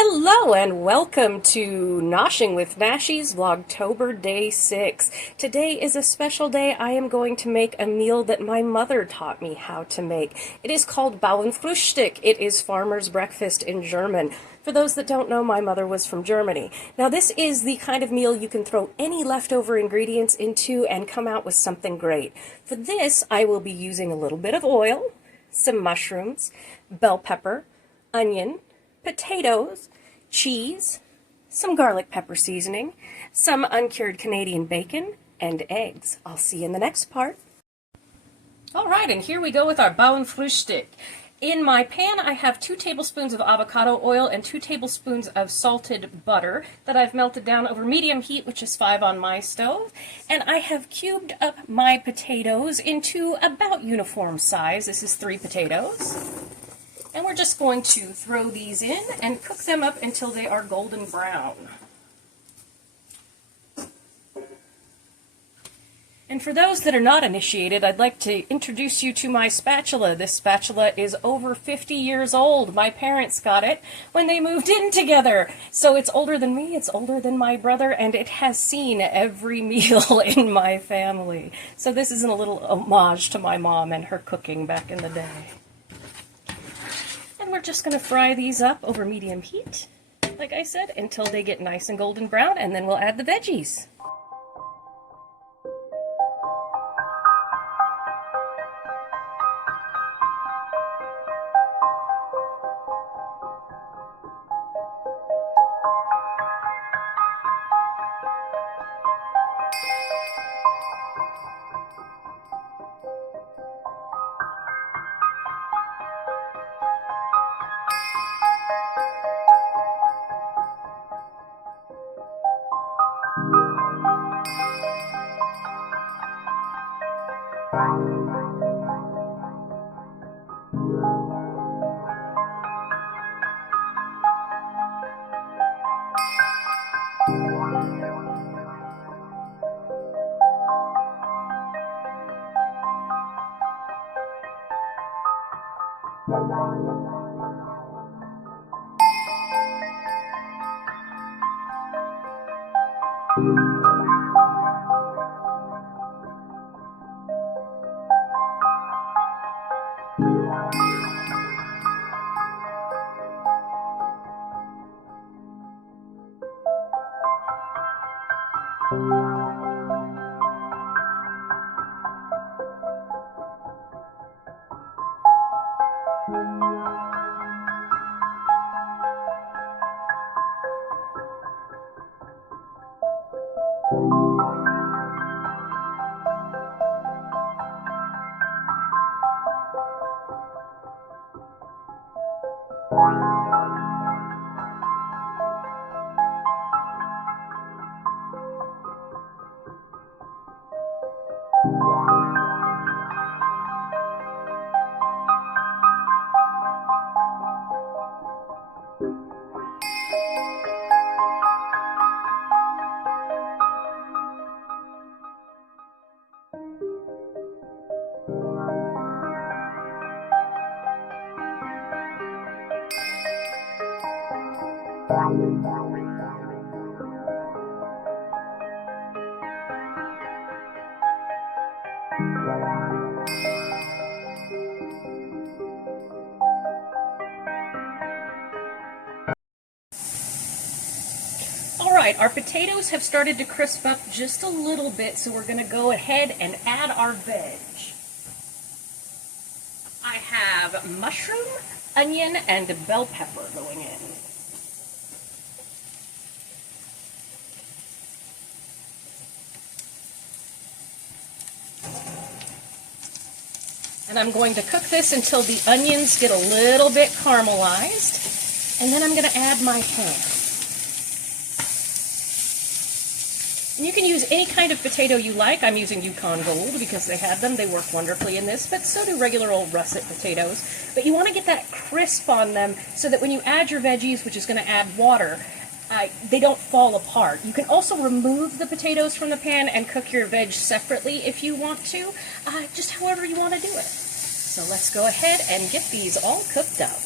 Hello and welcome to Noshing with Nashies Vlogtober Day 6. Today is a special day. I am going to make a meal that my mother taught me how to make. It is called Bauernfrühstück. It is farmer's breakfast in German. For those that don't know, my mother was from Germany. Now this is the kind of meal you can throw any leftover ingredients into and come out with something great. For this, I will be using a little bit of oil, some mushrooms, bell pepper, onion, potatoes, cheese, some garlic pepper seasoning, some uncured Canadian bacon, and eggs. I'll see you in the next part. Alright, and here we go with our Bauernfrühstück. In my pan, I have 2 tablespoons of avocado oil and 2 tablespoons of salted butter that I've melted down over medium heat, which is 5 on my stove. And I have cubed up my potatoes into about uniform size. This is 3 potatoes. And we're just going to throw these in and cook them up until they are golden brown. And for those that are not initiated, I'd like to introduce you to my spatula. This spatula is over 50 years old. My parents got it when they moved in together. So it's older than me, it's older than my brother, and it has seen every meal in my family. So this is a little homage to my mom and her cooking back in the day. And we're just going to fry these up over medium heat, like I said, until they get nice and golden brown, and then we'll add the veggies. Alright, our potatoes have started to crisp up just a little bit, so we're going to go ahead and add our veg. I have mushroom, onion, and bell pepper going in. And I'm going to cook this until the onions get a little bit caramelized, and then I'm going to add my ham. And you can use any kind of potato you like. I'm using Yukon Gold because they had them. They work wonderfully in this, but so do regular old russet potatoes. But you want to get that crisp on them so that when you add your veggies, which is going to add water, they don't fall apart. You can also remove the potatoes from the pan and cook your veg separately if you want to, just however you want to do it. So let's go ahead and get these all cooked up.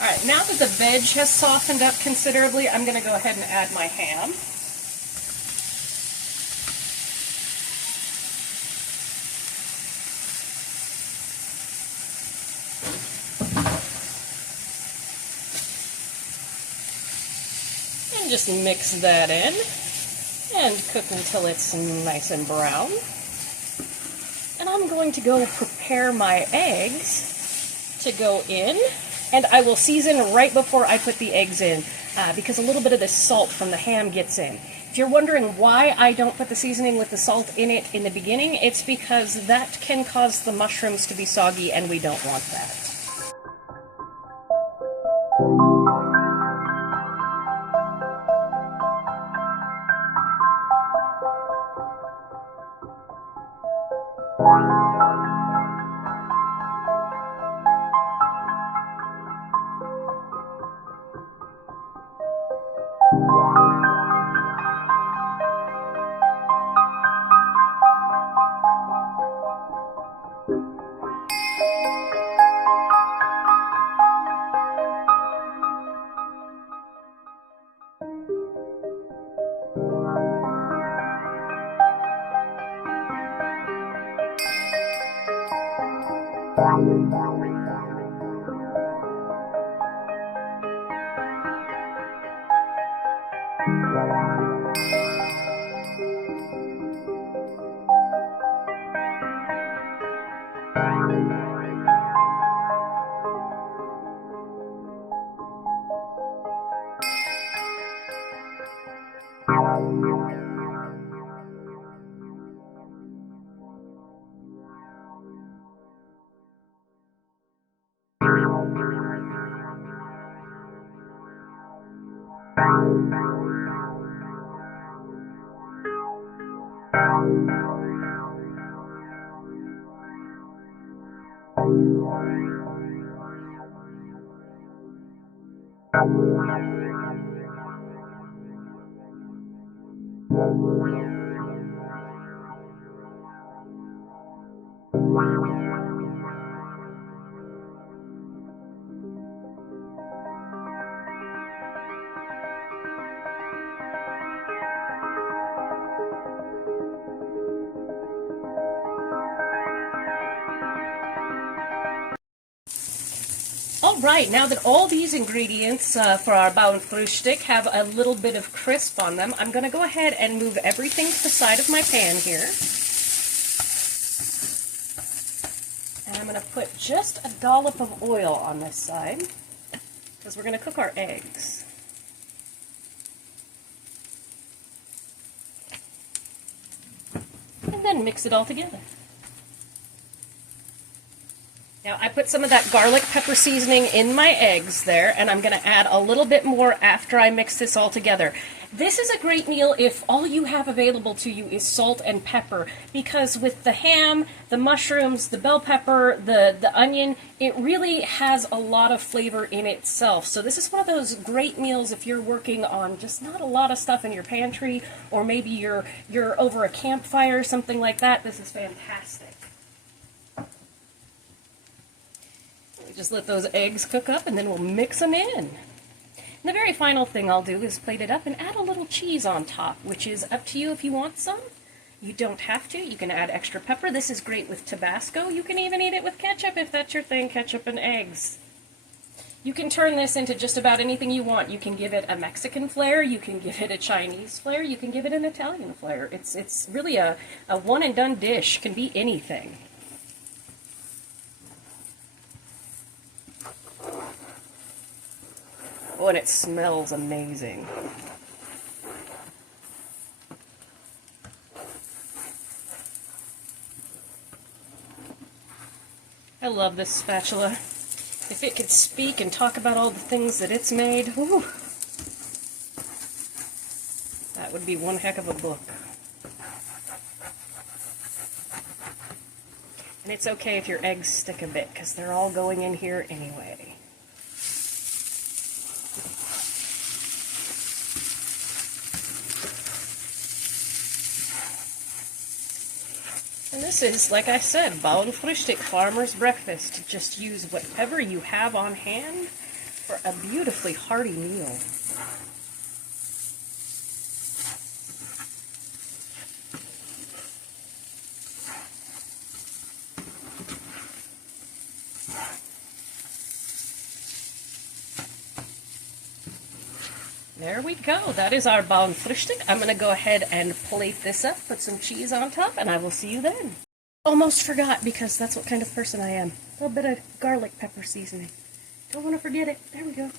Alright, now that the veg has softened up considerably, I'm going to go ahead and add my ham. And just mix that in and cook until it's nice and brown. And I'm going to go prepare my eggs to go in. And I will season right before I put the eggs in, because a little bit of the salt from the ham gets in. If you're wondering why I don't put the seasoning with the salt in it in the beginning, it's because that can cause the mushrooms to be soggy, and we don't want that. Alright, now that all these ingredients for our Bauernfrühstück have a little bit of crisp on them, I'm going to go ahead and move everything to the side of my pan here. And I'm going to put just a dollop of oil on this side, because we're going to cook our eggs. And then mix it all together. Now, I put some of that garlic pepper seasoning in my eggs there, and I'm going to add a little bit more after I mix this all together. This is a great meal if all you have available to you is salt and pepper, because with the ham, the mushrooms, the bell pepper, the onion, it really has a lot of flavor in itself. So this is one of those great meals if you're working on just not a lot of stuff in your pantry, or maybe you're over a campfire or something like that. This is fantastic. Just let those eggs cook up, and then we'll mix them in. And the very final thing I'll do is plate it up and add a little cheese on top, which is up to you if you want some. You don't have to. You can add extra pepper. This is great with Tabasco. You can even eat it with ketchup if that's your thing, ketchup and eggs. You can turn this into just about anything you want. You can give it a Mexican flair, you can give it a Chinese flair, you can give it an Italian flair. It's really a one-and-done dish. Can be anything. Oh, and it smells amazing. I love this spatula. If it could speak and talk about all the things that it's made, whew, that would be one heck of a book. And it's okay if your eggs stick a bit, because they're all going in here anyway. And this is, like I said, Bauernfrühstück, farmer's breakfast. Just use whatever you have on hand for a beautifully hearty meal. There we go. That is our Bauernfrühstück. I'm going to go ahead and plate this up, put some cheese on top, and I will see you then. Almost forgot, because that's what kind of person I am. A little bit of garlic pepper seasoning. Don't want to forget it. There we go.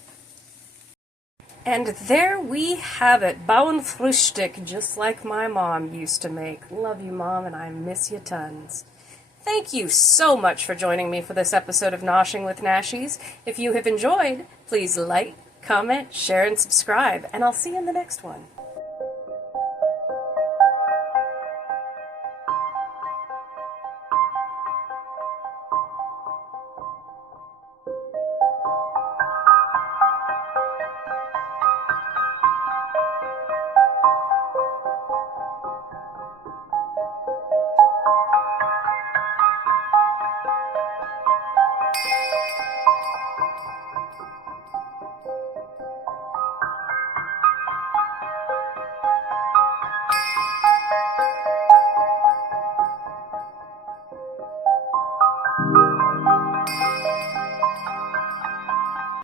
And there we have it. Bauernfrühstück, just like my mom used to make. Love you, Mom, and I miss you tons. Thank you so much for joining me for this episode of Noshing with Nashies. If you have enjoyed, please like, comment, share, and subscribe, and I'll see you in the next one.